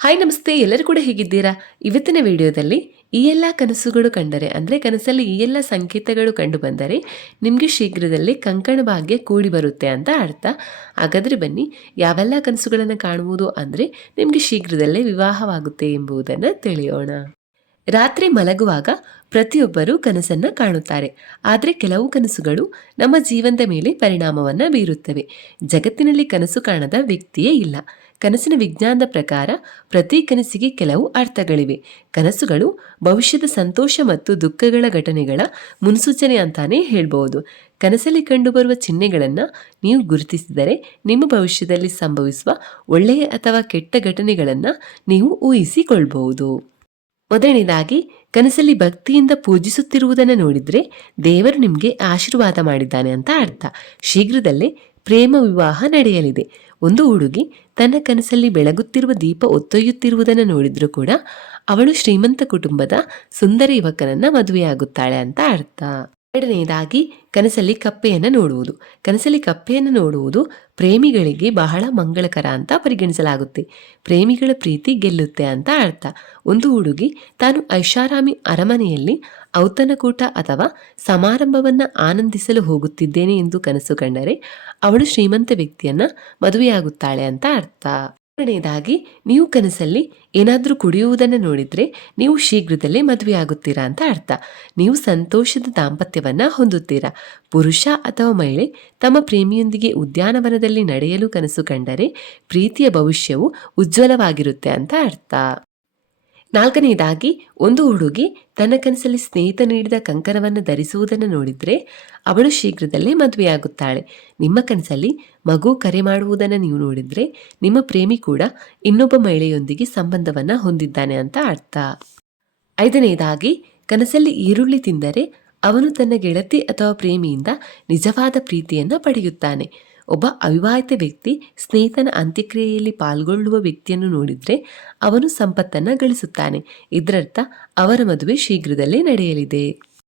Hi ನಮಸ್ತೆ. ಎಲ್ಲರೂ ಕೂಡ ಹೇಗಿದ್ದೀರಾ? ಇವತ್ತಿನ ವಿಡಿಯೋದಲ್ಲಿ ಈ ಎಲ್ಲ ಕನಸುಗಳು ಕಂಡರೆ, ಅಂದರೆ ಕನಸಲ್ಲಿ ಈ ಎಲ್ಲ ಸಂಕೇತಗಳು ಕಂಡು ಬಂದರೆ ನಿಮಗೆ ಶೀಘ್ರದಲ್ಲೇ ಕಂಕಣ ಭಾಗ್ಯ ಕೂಡಿ ಬರುತ್ತೆ ಅಂತ ಅರ್ಥ. ಹಾಗಾದರೆ ಬನ್ನಿ, ಯಾವೆಲ್ಲ ಕನಸುಗಳನ್ನು ಕಾಣುವುದು ಅಂದರೆ ನಿಮಗೆ ಶೀಘ್ರದಲ್ಲೇ ವಿವಾಹವಾಗುತ್ತೆ ಎಂಬುದನ್ನು ತಿಳಿಯೋಣ. ರಾತ್ರಿ ಮಲಗುವಾಗ ಪ್ರತಿಯೊಬ್ಬರೂ ಕನಸನ್ನು ಕಾಣುತ್ತಾರೆ. ಆದರೆ ಕೆಲವು ಕನಸುಗಳು ನಮ್ಮ ಜೀವನದ ಮೇಲೆ ಪರಿಣಾಮವನ್ನು ಬೀರುತ್ತವೆ. ಜಗತ್ತಿನಲ್ಲಿ ಕನಸು ಕಾಣದ ವ್ಯಕ್ತಿಯೇ ಇಲ್ಲ. ಕನಸಿನ ವಿಜ್ಞಾನದ ಪ್ರಕಾರ ಪ್ರತಿ ಕನಸಿಗೆ ಕೆಲವು ಅರ್ಥಗಳಿವೆ. ಕನಸುಗಳು ಭವಿಷ್ಯದ ಸಂತೋಷ ಮತ್ತು ದುಃಖಗಳ ಘಟನೆಗಳ ಮುನ್ಸೂಚನೆ ಅಂತಾನೆ ಹೇಳಬಹುದು. ಕನಸಲ್ಲಿ ಕಂಡುಬರುವ ಚಿಹ್ನೆಗಳನ್ನು ನೀವು ಗುರುತಿಸಿದರೆ ನಿಮ್ಮ ಭವಿಷ್ಯದಲ್ಲಿ ಸಂಭವಿಸುವ ಒಳ್ಳೆಯ ಅಥವಾ ಕೆಟ್ಟ ಘಟನೆಗಳನ್ನು ನೀವು ಊಹಿಸಿಕೊಳ್ಳಬಹುದು ಮೊದಲನೇದಾಗಿ, ಕನಸಲ್ಲಿ ಭಕ್ತಿಯಿಂದ ಪೂಜಿಸುತ್ತಿರುವುದನ್ನು ನೋಡಿದರೆ ದೇವರು ನಿಮಗೆ ಆಶೀರ್ವಾದ ಮಾಡಿದ್ದಾನೆ ಅಂತ ಅರ್ಥ. ಶೀಘ್ರದಲ್ಲೇ ಪ್ರೇಮ ವಿವಾಹ ನಡೆಯಲಿದೆ. ಒಂದು ಹುಡುಗಿ ತನ್ನ ಕನಸಲ್ಲಿ ಬೆಳಗುತ್ತಿರುವ ದೀಪ ಒತ್ತೊಯ್ಯುತ್ತಿರುವುದನ್ನು ನೋಡಿದ್ರೂ ಕೂಡ ಅವಳು ಶ್ರೀಮಂತ ಕುಟುಂಬದ ಸುಂದರ ಯುವಕನನ್ನ ಮದುವೆಯಾಗುತ್ತಾಳೆ ಅಂತ ಅರ್ಥ. ಎರಡನೆಯದಾಗಿ ಕನಸಲ್ಲಿ ಕಪ್ಪೆಯನ್ನು ನೋಡುವುದು. ಕನಸಲ್ಲಿ ಕಪ್ಪೆಯನ್ನು ನೋಡುವುದು ಪ್ರೇಮಿಗಳಿಗೆ ಬಹಳ ಮಂಗಳಕರ ಅಂತ ಪರಿಗಣಿಸಲಾಗುತ್ತೆ. ಪ್ರೇಮಿಗಳ ಪ್ರೀತಿ ಗೆಲ್ಲುತ್ತೆ ಅಂತ ಅರ್ಥ. ಒಂದು ಹುಡುಗಿ ತಾನು ಐಷಾರಾಮಿ ಅರಮನೆಯಲ್ಲಿ ಔತಣಕೂಟ ಅಥವಾ ಸಮಾರಂಭವನ್ನು ಆನಂದಿಸಲು ಹೋಗುತ್ತಿದ್ದೇನೆ ಎಂದು ಕನಸು ಕಂಡರೆ ಅವಳು ಶ್ರೀಮಂತ ವ್ಯಕ್ತಿಯನ್ನ ಮದುವೆಯಾಗುತ್ತಾಳೆ ಅಂತ ಅರ್ಥ. ಮೂರನೆಯದಾಗಿ ನೀವು ಕನಸಲ್ಲಿ ಏನಾದರೂ ಕುಡಿಯುವುದನ್ನು ನೋಡಿದರೆ ನೀವು ಶೀಘ್ರದಲ್ಲೇ ಮದುವೆಯಾಗುತ್ತೀರಾ ಅಂತ ಅರ್ಥ. ನೀವು ಸಂತೋಷದ ದಾಂಪತ್ಯವನ್ನು ಹೊಂದುತ್ತೀರಾ. ಪುರುಷ ಅಥವಾ ಮಹಿಳೆ ತಮ್ಮ ಪ್ರೇಮಿಯೊಂದಿಗೆ ಉದ್ಯಾನವನದಲ್ಲಿ ನಡೆಯಲು ಕನಸು ಕಂಡರೆ, ಪ್ರೀತಿಯ ಭವಿಷ್ಯವು ಉಜ್ವಲವಾಗಿರುತ್ತೆ ಅಂತ ಅರ್ಥ. ನಾಲ್ಕನೆಯದಾಗಿ ಒಂದು ಹುಡುಗಿ ತನ್ನ ಕನಸಲ್ಲಿ ಸ್ನೇಹಿತ ನೀಡಿದ ಕಂಕರವನ್ನು ಧರಿಸುವುದನ್ನು ನೋಡಿದರೆ ಅವಳು ಶೀಘ್ರದಲ್ಲೇ ಮದುವೆಯಾಗುತ್ತಾಳೆ. ನಿಮ್ಮ ಕನಸಲ್ಲಿ ಮಗು ಕರೆ ಮಾಡುವುದನ್ನು ನೀವು ನೋಡಿದರೆ ನಿಮ್ಮ ಪ್ರೇಮಿ ಕೂಡ ಇನ್ನೊಬ್ಬ ಮಹಿಳೆಯೊಂದಿಗೆ ಸಂಬಂಧವನ್ನು ಹೊಂದಿದ್ದಾನೆ ಅಂತ ಅರ್ಥ. ಐದನೆಯದಾಗಿ ಕನಸಲ್ಲಿ ಈರುಳ್ಳಿ ತಿಂದರೆ ಅವನು ತನ್ನ ಗೆಳತಿ ಅಥವಾ ಪ್ರೇಮಿಯಿಂದ ನಿಜವಾದ ಪ್ರೀತಿಯನ್ನು ಪಡೆಯುತ್ತಾನೆ. ಒಬ್ಬ ಅವಿವಾಹಿತ ವ್ಯಕ್ತಿ ಸ್ನೇಹಿತನ ಅಂತ್ಯಕ್ರಿಯೆಯಲ್ಲಿ ಪಾಲ್ಗೊಳ್ಳುವ ವ್ಯಕ್ತಿಯನ್ನು ನೋಡಿದರೆ ಅವನು ಸಂಪತ್ತನ್ನು ಗಳಿಸುತ್ತಾನೆ. ಇದರರ್ಥ ಅವರ ಮದುವೆ ಶೀಘ್ರದಲ್ಲೇ ನಡೆಯಲಿದೆ.